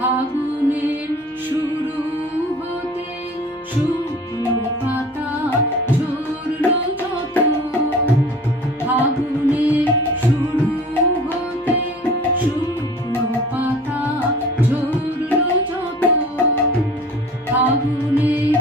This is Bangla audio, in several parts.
ফাগুনের শুরু হতে পাতা ঝরল যত। ফাগুনের শুরু হতে পাতা ঝরল যত। ফাগুনের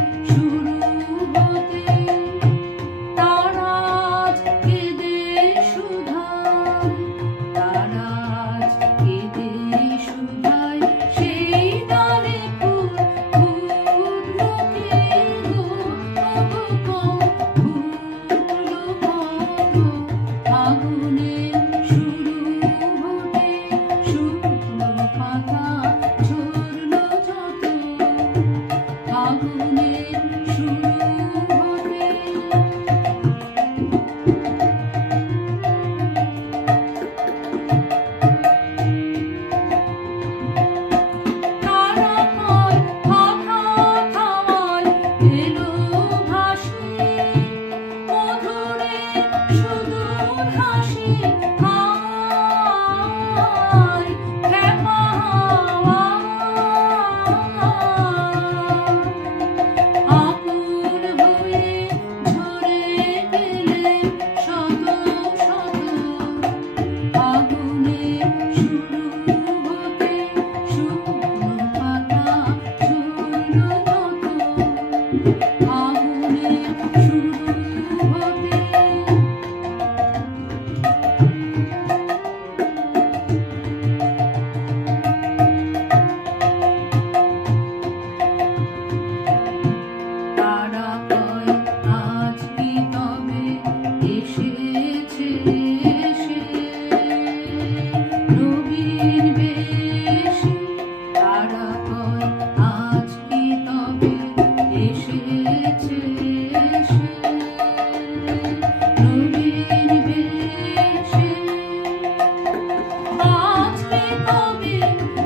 Oh, my God.